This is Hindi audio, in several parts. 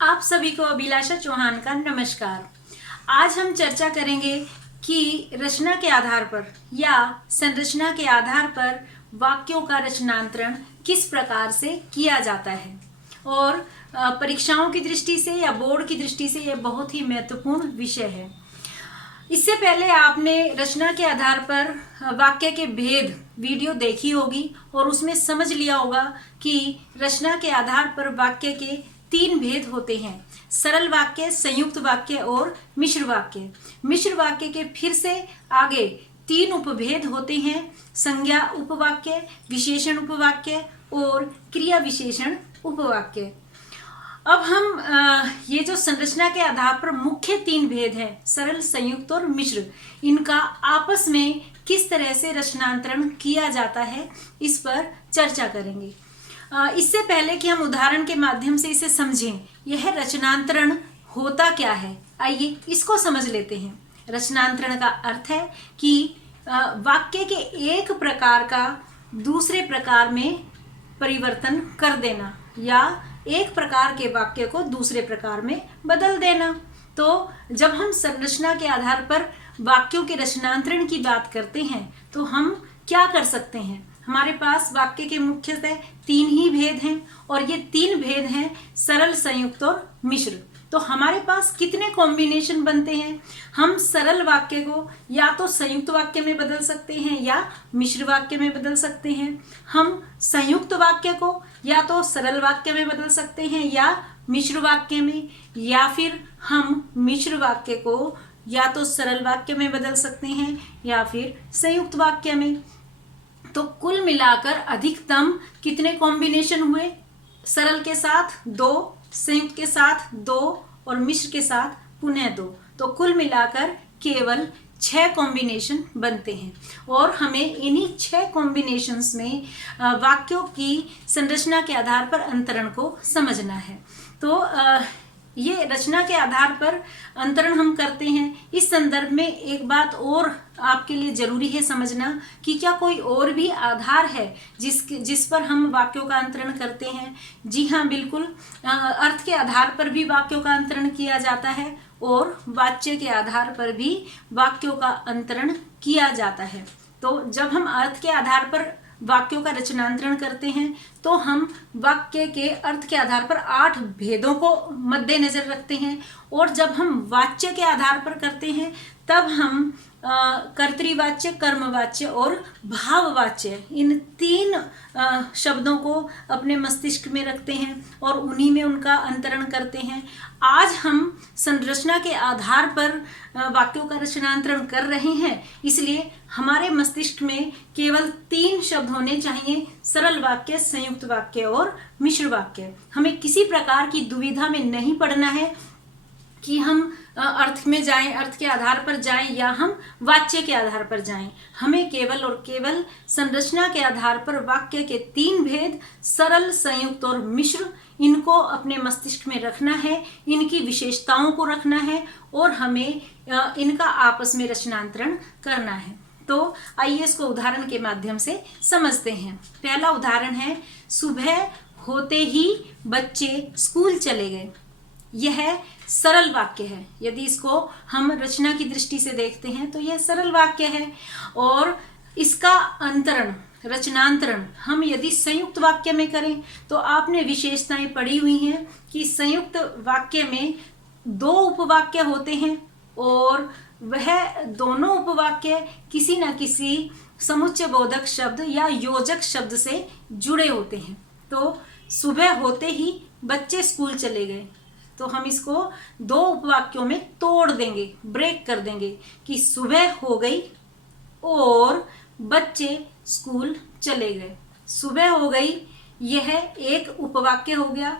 आप सभी को अभिलाषा चौहान का नमस्कार। आज हम चर्चा करेंगे कि रचना के आधार पर या संरचना के आधार पर वाक्यों का रचनांतरण किस प्रकार से किया जाता है और परीक्षाओं की दृष्टि से या बोर्ड की दृष्टि से यह बहुत ही महत्वपूर्ण विषय है। इससे पहले आपने रचना के आधार पर वाक्य के भेद वीडियो देखी होगी और उसमें समझ लिया होगा कि रचना के आधार पर वाक्य के 3 भेद होते हैं: सरल वाक्य, संयुक्त वाक्य और मिश्र वाक्य। मिश्र वाक्य के फिर से आगे 3 उपभेद होते हैं: संज्ञा उपवाक्य, विशेषण उपवाक्य और क्रिया विशेषण उपवाक्य। अब हम ये जो संरचना के आधार पर मुख्य 3 भेद हैं, सरल, संयुक्त और मिश्र, इनका आपस में किस तरह से रचनांतरण किया जाता है, इस पर चर्चा करेंगे। इससे पहले कि हम उदाहरण के माध्यम से इसे समझें, यह रचनांतरण होता क्या है, आइए इसको समझ लेते हैं। रचनांतरण का अर्थ है कि वाक्य के एक प्रकार का दूसरे प्रकार में परिवर्तन कर देना या एक प्रकार के वाक्य को दूसरे प्रकार में बदल देना। तो जब हम संरचना के आधार पर वाक्यों के रचनांतरण की बात करते हैं तो हम क्या कर सकते हैं? हमारे पास वाक्य के मुख्यतः 3 ही भेद हैं और ये 3 भेद हैं सरल, संयुक्त और मिश्र। तो हमारे पास कितने कॉम्बिनेशन बनते हैं? हम सरल वाक्य को या तो संयुक्त वाक्य में बदल सकते हैं या मिश्र वाक्य में बदल सकते हैं। हम संयुक्त वाक्य को या तो सरल वाक्य में बदल सकते हैं या मिश्र वाक्य में, या फिर हम मिश्र वाक्य को या तो सरल वाक्य में बदल सकते हैं या फिर संयुक्त वाक्य में। तो कुल मिलाकर अधिकतम कितने कॉम्बिनेशन हुए? सरल के साथ 2, संयुक्त के साथ 2 और मिश्र के साथ पुनः 2। तो कुल मिलाकर केवल 6 कॉम्बिनेशन बनते हैं और हमें इन्हीं 6 कॉम्बिनेशंस में वाक्यों की संरचना के आधार पर अंतरण को समझना है। तो ये रचना के आधार पर अंतरण हम करते हैं। इस संदर्भ में एक बात और आपके लिए जरूरी है समझना कि क्या कोई और भी आधार है जिस पर हम वाक्यों का अंतरण करते हैं? जी हाँ, बिल्कुल। अर्थ के आधार पर भी वाक्यों का अंतरण किया जाता है और वाच्य के आधार पर भी वाक्यों का अंतरण किया जाता है। तो जब हम अर्थ के आधार पर वाक्यों का रचनांतरण करते हैं तो हम वाक्य के अर्थ के आधार पर 8 भेदों को मद्देनजर रखते हैं, और जब हम वाच्य के आधार पर करते हैं तब हम कर्तृवाच्य, कर्मवाच्य और भाववाच्य, इन 3 शब्दों को अपने मस्तिष्क में रखते हैं और उन्हीं में उनका अंतरण करते हैं। आज हम संरचना के आधार पर वाक्यों का रचनांतरण कर रहे हैं, इसलिए हमारे मस्तिष्क में केवल 3 शब्द होने चाहिए: सरल वाक्य, संयुक्त वाक्य और मिश्र वाक्य। हमें किसी प्रकार की दुविधा में नहीं पड़ना है कि हम अर्थ में जाएं, अर्थ के आधार पर जाएं या हम वाच्य के आधार पर जाएं। हमें केवल और केवल संरचना के आधार पर वाक्य के 3 भेद, सरल, संयुक्त और मिश्र, इनको अपने मस्तिष्क में रखना है, इनकी विशेषताओं को रखना है और हमें इनका आपस में रचनांतरण करना है। तो आइए इसको उदाहरण के माध्यम से समझते हैं। पहला उदाहरण है, सुबह होते ही बच्चे स्कूल चले गए। यह सरल वाक्य है। यदि इसको हम रचना की दृष्टि से देखते हैं तो यह सरल वाक्य है और इसका अंतरण, रचनांतरण हम यदि संयुक्त वाक्य में करें तो आपने विशेषताएं पढ़ी हुई हैं कि संयुक्त वाक्य में 2 उपवाक्य होते हैं और वह दोनों उपवाक्य किसी न किसी समुच्चय बोधक शब्द या योजक शब्द से जुड़े होते हैं। तो सुबह होते ही बच्चे स्कूल चले गए, तो हम इसको 2 उपवाक्यों में तोड़ देंगे, ब्रेक कर देंगे कि सुबह हो गई और बच्चे स्कूल चले गए। सुबह हो गई यह एक उपवाक्य हो गया,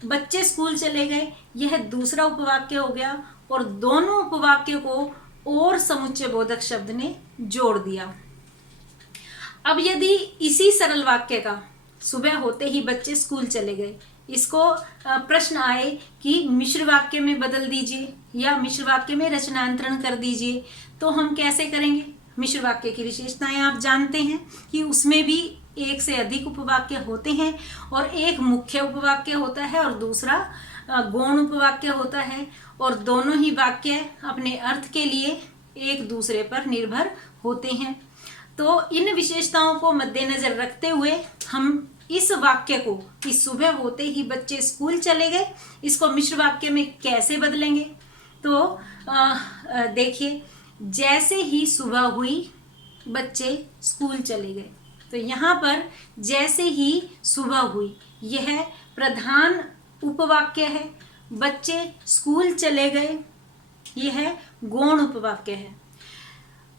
बच्चे स्कूल चले गए यह दूसरा उपवाक्य हो गया और दोनों उपवाक्य को और समुच्चय बोधक शब्द ने जोड़ दिया। अब यदि इसी सरल वाक्य का सुबह होते ही बच्चे स्कूल चले गए, इसको प्रश्न आए कि मिश्र वाक्य में बदल दीजिए या मिश्र वाक्य में रचनांतरण कर दीजिए, तो हम कैसे करेंगे? मिश्र वाक्य की विशेषताएं आप जानते हैं कि उसमें भी एक से अधिक उपवाक्य होते हैं और एक मुख्य उपवाक्य होता है और दूसरा गौण उपवाक्य होता है और दोनों ही वाक्य अपने अर्थ के लिए एक दूसरे पर निर्भर होते हैं। तो इन विशेषताओं को मद्देनजर रखते हुए हम इस वाक्य को कि सुबह होते ही बच्चे स्कूल चले गए, इसको मिश्र वाक्य में कैसे बदलेंगे। तो देखिए, जैसे ही सुबह हुई बच्चे स्कूल चले गए। तो यहाँ पर जैसे ही सुबह हुई यह प्रधान उपवाक्य है, बच्चे स्कूल चले गए यह गौण उपवाक्य है।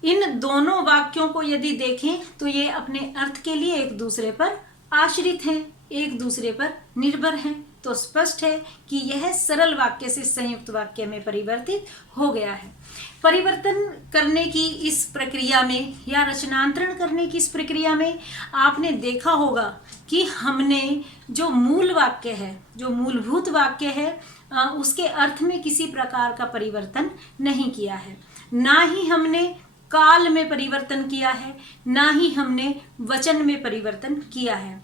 इन दोनों वाक्यों को यदि देखें तो ये अपने अर्थ के लिए एक दूसरे पर आश्रित हैं, एक दूसरे पर निर्भर हैं। तो स्पष्ट है कि यह सरल वाक्य से संयुक्त वाक्य में परिवर्तित हो गया है। परिवर्तन करने की इस प्रक्रिया में या रचनांतरण करने की इस प्रक्रिया में आपने देखा होगा कि हमने जो मूल वाक्य है, जो मूलभूत वाक्य है, उसके अर्थ में किसी प्रकार का परिवर्तन नहीं किया है। ना ही हमने काल में परिवर्तन किया है, ना ही हमने वचन में परिवर्तन किया है।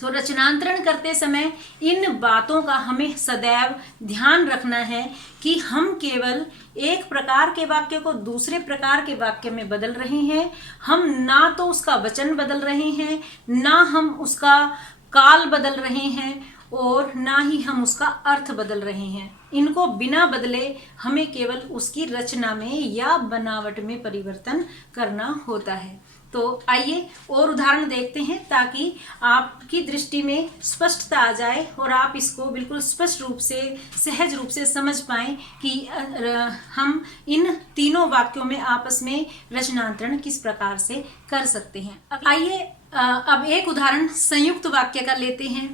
तो रचनांतरण करते समय इन बातों का हमें सदैव ध्यान रखना है कि हम केवल एक प्रकार के वाक्य को दूसरे प्रकार के वाक्य में बदल रहे हैं। हम ना तो उसका वचन बदल रहे हैं, ना हम उसका काल बदल रहे हैं और ना ही हम उसका अर्थ बदल रहे हैं। इनको बिना बदले हमें केवल उसकी रचना में या बनावट में परिवर्तन करना होता है। तो आइए और उदाहरण देखते हैं ताकि आपकी दृष्टि में स्पष्टता आ जाए और आप इसको बिल्कुल स्पष्ट रूप से, सहज रूप से समझ पाएं कि हम इन तीनों वाक्यों में आपस में रचनांतरण किस प्रकार से कर सकते हैं। आइए अब एक उदाहरण संयुक्त वाक्य का लेते हैं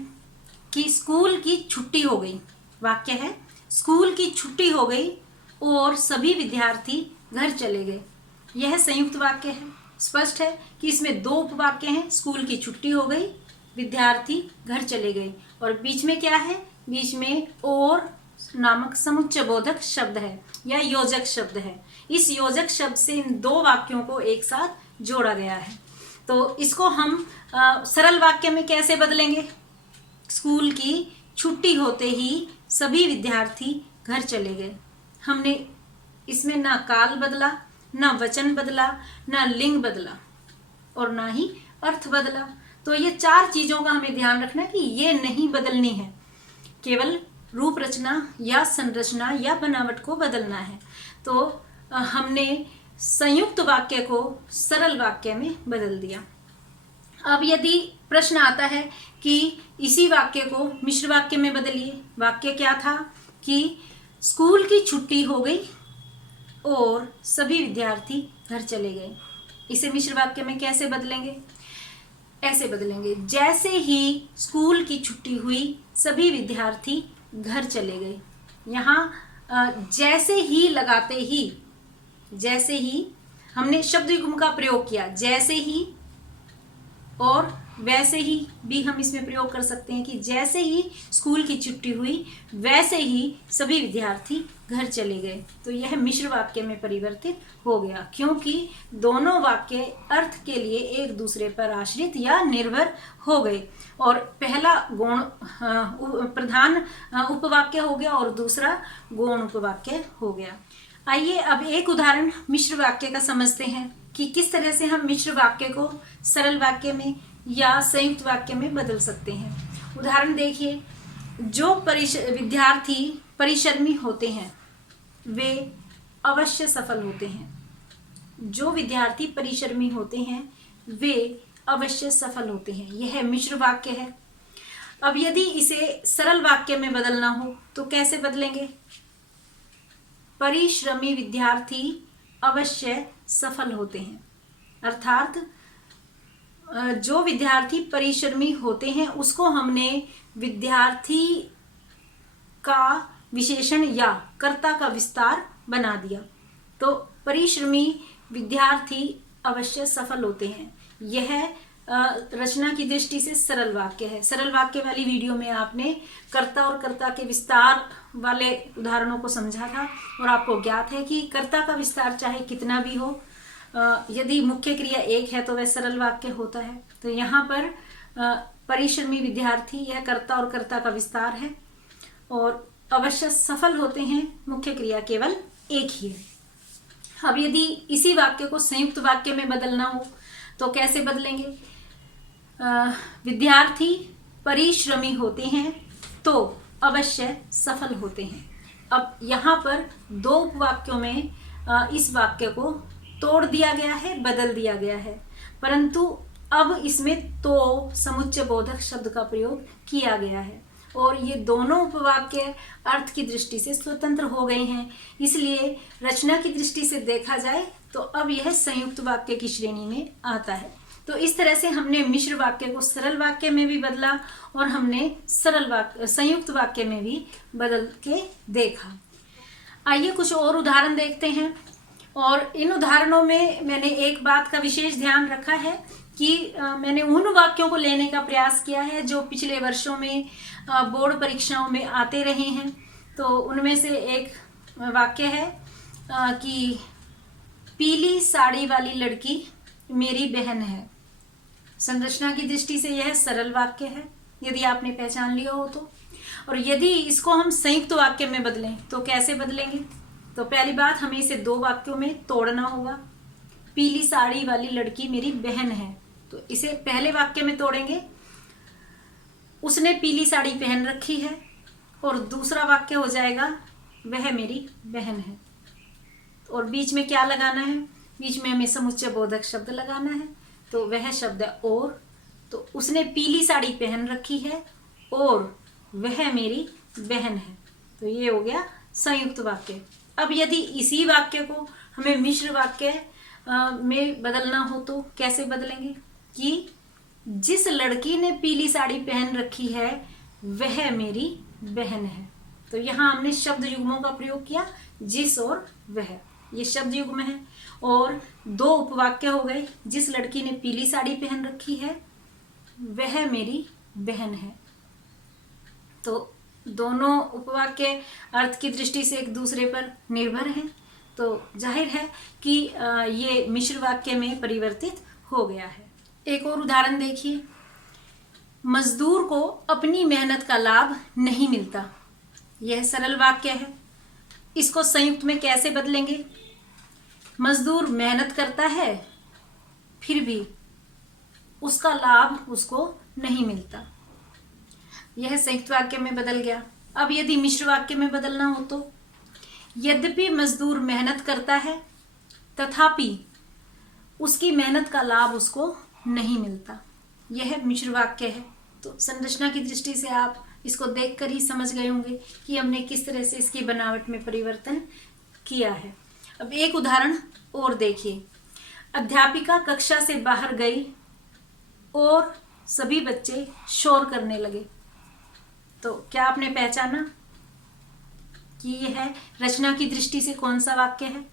कि स्कूल की छुट्टी हो गई। वाक्य है स्कूल की छुट्टी हो गई और सभी विद्यार्थी घर चले गए। यह संयुक्त वाक्य है। स्पष्ट है कि इसमें दो उपवाक्य हैं, स्कूल की छुट्टी हो गई, विद्यार्थी घर चले गए, और बीच में क्या है, बीच में और नामक समुच्चयबोधक शब्द है या योजक शब्द है। इस योजक शब्द से इन दो वाक्यों को एक साथ जोड़ा गया है। तो इसको हम सरल वाक्य में कैसे बदलेंगे। स्कूल की छुट्टी होते ही सभी विद्यार्थी घर चले गए। हमने इसमें ना काल बदला, ना वचन बदला, ना लिंग बदला और ना ही अर्थ बदला। तो ये चार चीजों का हमें ध्यान रखना है कि ये नहीं बदलनी है, केवल रूप रचना या संरचना या बनावट को बदलना है। तो हमने संयुक्त वाक्य को सरल वाक्य में बदल दिया। अब यदि प्रश्न आता है कि इसी वाक्य को मिश्र वाक्य में बदलिए। वाक्य क्या था कि स्कूल की छुट्टी हो गई और सभी विद्यार्थी घर चले गए। इसे मिश्र वाक्य में कैसे बदलेंगे, ऐसे बदलेंगे, जैसे ही स्कूल की छुट्टी हुई सभी विद्यार्थी घर चले गए। यहाँ जैसे ही लगाते ही, जैसे ही हमने शब्द युग्म का प्रयोग किया, जैसे ही और वैसे ही भी हम इसमें प्रयोग कर सकते हैं कि जैसे ही स्कूल की छुट्टी हुई वैसे ही सभी विद्यार्थी घर चले गए। तो यह मिश्र वाक्य में परिवर्तित हो गया, क्योंकि दोनों वाक्य अर्थ के लिए एक दूसरे पर आश्रित या निर्भर हो गए। और पहला गौण प्रधान उपवाक्य हो गया और दूसरा गौण उपवाक्य हो गया। आइए अब एक उदाहरण मिश्र वाक्य का समझते हैं कि किस तरह से हम मिश्र वाक्य को सरल वाक्य में या संयुक्त वाक्य में बदल सकते हैं। उदाहरण देखिए, जो विद्यार्थी परिश्रमी होते हैं वे अवश्य सफल होते हैं। जो विद्यार्थी परिश्रमी होते हैं वे अवश्य सफल होते हैं। यह मिश्र वाक्य है। अब यदि इसे सरल वाक्य में बदलना हो तो कैसे बदलेंगे। परिश्रमी विद्यार्थी अवश्य सफल होते हैं, अर्थात जो विद्यार्थी परिश्रमी होते हैं उसको हमने विद्यार्थी का विशेषण या कर्ता का विस्तार बना दिया। तो परिश्रमी विद्यार्थी अवश्य सफल होते हैं। यह रचना की दृष्टि से सरल वाक्य है। सरल वाक्य वाली वीडियो में आपने कर्ता और कर्ता के विस्तार वाले उदाहरणों को समझा था और आपको ज्ञात है कि कर्ता का विस्तार चाहे कितना भी हो, यदि मुख्य क्रिया एक है तो वह सरल वाक्य होता है। तो यहाँ पर परिश्रमी विद्यार्थी यह कर्ता और कर्ता का विस्तार है और अवश्य सफल होते हैं, मुख्य क्रिया केवल एक ही है। अब यदि इसी वाक्य को संयुक्त वाक्य में बदलना हो तो कैसे बदलेंगे? विद्यार्थी परिश्रमी होते हैं तो अवश्य सफल होते हैं। अब यहाँ पर दो उपवाक्यों में इस वाक्य को तोड़ दिया गया है, बदल दिया गया है, परंतु अब इसमें तो समुच्चय बोधक शब्द का प्रयोग किया गया है और ये दोनों उपवाक्य अर्थ की दृष्टि से स्वतंत्र हो गए हैं। इसलिए रचना की दृष्टि से देखा जाए तो अब यह संयुक्त वाक्य की श्रेणी में आता है। तो इस तरह से हमने मिश्र वाक्य को सरल वाक्य में भी बदला और हमने संयुक्त वाक्य में भी बदल के देखा। आइए कुछ और उदाहरण देखते हैं। और इन उदाहरणों में मैंने एक बात का विशेष ध्यान रखा है कि मैंने उन वाक्यों को लेने का प्रयास किया है जो पिछले वर्षों में बोर्ड परीक्षाओं में आते रहे हैं। तो उनमें से एक वाक्य है कि पीली साड़ी वाली लड़की मेरी बहन है। संरचना की दृष्टि से यह सरल वाक्य है यदि आपने पहचान लिया हो तो। और यदि इसको हम संयुक्त वाक्य में बदलें तो कैसे बदलेंगे? तो पहली बात, हमें इसे दो वाक्यों में तोड़ना होगा। पीली साड़ी वाली लड़की मेरी बहन है, तो इसे पहले वाक्य में तोड़ेंगे, उसने पीली साड़ी पहन रखी है, और दूसरा वाक्य हो जाएगा वह मेरी बहन है। और बीच में क्या लगाना है? बीच में हमें समुच्चय बोधक शब्द लगाना है। तो वह शब्द है और, तो उसने पीली साड़ी पहन रखी है और वह मेरी बहन है। तो ये हो गया संयुक्त वाक्य। अब यदि इसी वाक्य को हमें मिश्र वाक्य में बदलना हो तो कैसे बदलेंगे? कि जिस लड़की ने पीली साड़ी पहन रखी है वह मेरी बहन है। तो यहाँ हमने शब्द युग्मों का प्रयोग किया, जिस और वह, ये शब्द युग्म है। और दो उपवाक्य हो गए, जिस लड़की ने पीली साड़ी पहन रखी है वह मेरी बहन है। तो दोनों उपवाक्य अर्थ की दृष्टि से एक दूसरे पर निर्भर हैं, तो जाहिर है कि ये मिश्र वाक्य में परिवर्तित हो गया है। एक और उदाहरण देखिए, मजदूर को अपनी मेहनत का लाभ नहीं मिलता। यह सरल वाक्य है। इसको संयुक्त में कैसे बदलेंगे? मजदूर मेहनत करता है फिर भी उसका लाभ उसको नहीं मिलता। यह संयुक्त वाक्य में बदल गया। अब यदि मिश्र वाक्य में बदलना हो तो, यद्यपि मजदूर मेहनत करता है तथापि उसकी मेहनत का लाभ उसको नहीं मिलता। यह मिश्र वाक्य है। तो संरचना की दृष्टि से आप इसको देखकर ही समझ गए होंगे कि हमने किस तरह से इसकी बनावट में परिवर्तन किया है। अब एक उदाहरण और देखिए, अध्यापिका कक्षा से बाहर गई और सभी बच्चे शोर करने लगे। तो क्या आपने पहचाना कि यह है रचना की दृष्टि से कौन सा वाक्य है?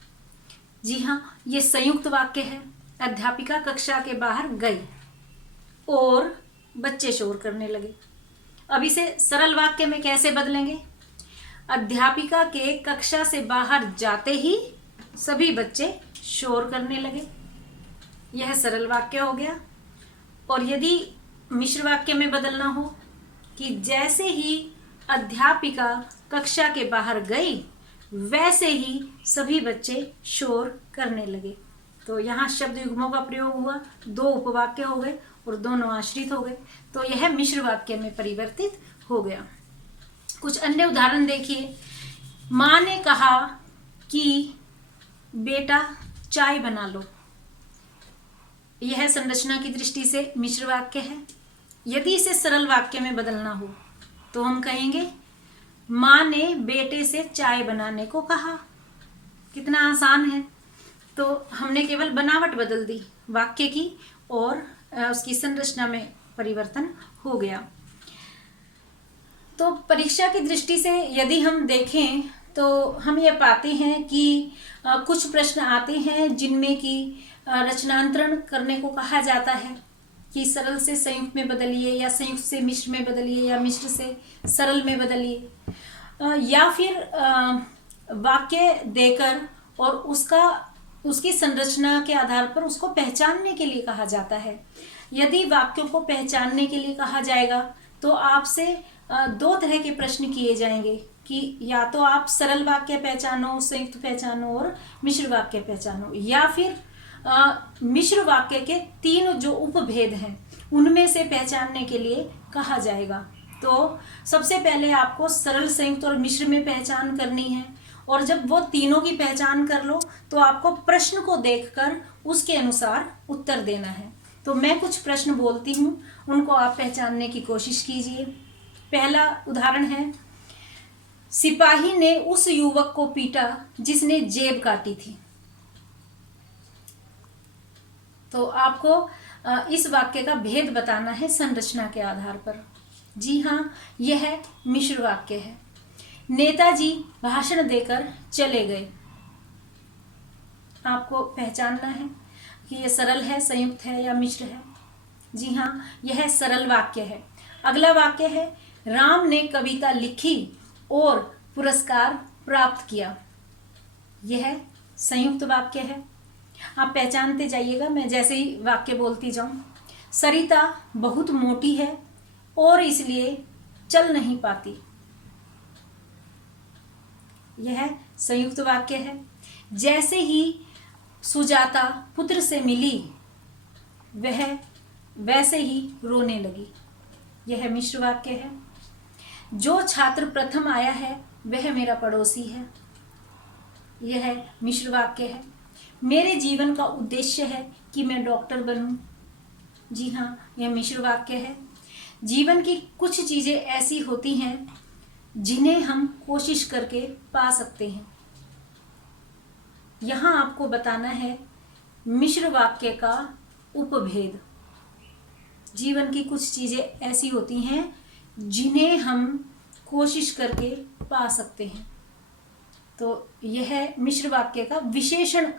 जी हाँ, ये संयुक्त वाक्य है। अध्यापिका कक्षा के बाहर गई और बच्चे शोर करने लगे। अब इसे सरल वाक्य में कैसे बदलेंगे? अध्यापिका के कक्षा से बाहर जाते ही सभी बच्चे शोर करने लगे। यह सरल वाक्य हो गया। और यदि मिश्र वाक्य में बदलना हो कि जैसे ही अध्यापिका कक्षा के बाहर गई वैसे ही सभी बच्चे शोर करने लगे। तो यहाँ शब्द युग्मों का प्रयोग हुआ, दो उपवाक्य हो गए और दोनों आश्रित हो गए। तो यह मिश्र वाक्य में परिवर्तित हो गया। कुछ अन्य उदाहरण देखिए, माँ ने कहा कि बेटा चाय बना लो। यह संरचना की दृष्टि से मिश्र वाक्य है। यदि इसे सरल वाक्य में बदलना हो तो हम कहेंगे माँ ने बेटे से चाय बनाने को कहा। कितना आसान है। तो हमने केवल बनावट बदल दी वाक्य की और उसकी संरचना में परिवर्तन हो गया। तो परीक्षा की दृष्टि से यदि हम देखें तो हम ये पाते हैं कि कुछ प्रश्न आते हैं जिनमें कि रचनांतरण करने को कहा जाता है कि सरल से संयुक्त में बदलिए या संयुक्त से मिश्र में बदलिए या मिश्र से सरल में बदलिए, या फिर वाक्य देकर और उसकी संरचना के आधार पर उसको पहचानने के लिए कहा जाता है। यदि वाक्यों को पहचानने के लिए कहा जाएगा तो आपसे दो तरह के प्रश्न किए जाएंगे कि या तो आप सरल वाक्य पहचानो, संयुक्त पहचानो और मिश्र वाक्य पहचानो, या फिर मिश्र वाक्य के तीन जो उपभेद हैं उनमें से पहचानने के लिए कहा जाएगा। तो सबसे पहले आपको सरल, संयुक्त और मिश्र में पहचान करनी है, और जब वो तीनों की पहचान कर लो तो आपको प्रश्न को देखकर उसके अनुसार उत्तर देना है। तो मैं कुछ प्रश्न बोलती हूँ, उनको आप पहचानने की कोशिश कीजिए। पहला उदाहरण है, सिपाही ने उस युवक को पीटा जिसने जेब काटी थी। तो आपको इस वाक्य का भेद बताना है संरचना के आधार पर। जी हाँ, यह मिश्र वाक्य है। नेताजी भाषण देकर चले गए। आपको पहचानना है कि यह सरल है, संयुक्त है या मिश्र है। जी हाँ, यह सरल वाक्य है। अगला वाक्य है, राम ने कविता लिखी और पुरस्कार प्राप्त किया। यह संयुक्त वाक्य है। आप पहचानते जाइएगा, मैं जैसे ही वाक्य बोलती जाऊं। सरिता बहुत मोटी है और इसलिए चल नहीं पाती। यह संयुक्त वाक्य है। जैसे ही सुजाता पुत्र से मिली वह वैसे ही रोने लगी। यह मिश्र वाक्य है। जो छात्र प्रथम आया है वह मेरा पड़ोसी है। यह मिश्र वाक्य है। मेरे जीवन का उद्देश्य है कि मैं डॉक्टर बनूं। जी हाँ, यह मिश्र वाक्य है। जीवन की कुछ चीजें ऐसी होती हैं जिन्हें हम कोशिश करके पा सकते हैं। यहां आपको बताना है मिश्र वाक्य का उपभेद। जीवन की कुछ चीजें ऐसी होती हैं जिन्हें हम कोशिश करके पा सकते हैं। तो यह मिश्र वाक्य का विशेषण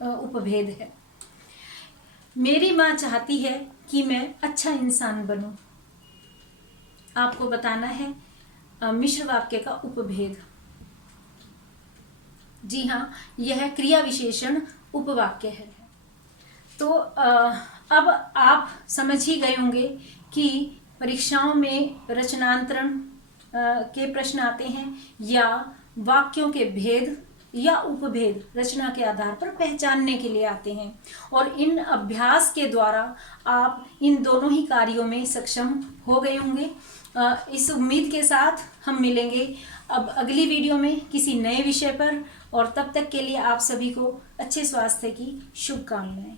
उपभेद है। मेरी माँ चाहती है कि मैं अच्छा इंसान बनूं। आपको बताना है मिश्र वाक्य का उपभेद। जी हाँ, यह क्रिया विशेषण उपवाक्य है। तो अब आप समझ ही गए होंगे कि परीक्षाओं में रचनांतरण के प्रश्न आते हैं या वाक्यों के भेद या उपभेद रचना के आधार पर पहचानने के लिए आते हैं, और इन अभ्यास के द्वारा आप इन दोनों ही कार्यों में सक्षम हो गए होंगे। इस उम्मीद के साथ हम मिलेंगे अब अगली वीडियो में किसी नए विषय पर, और तब तक के लिए आप सभी को अच्छे स्वास्थ्य की शुभकामनाएं।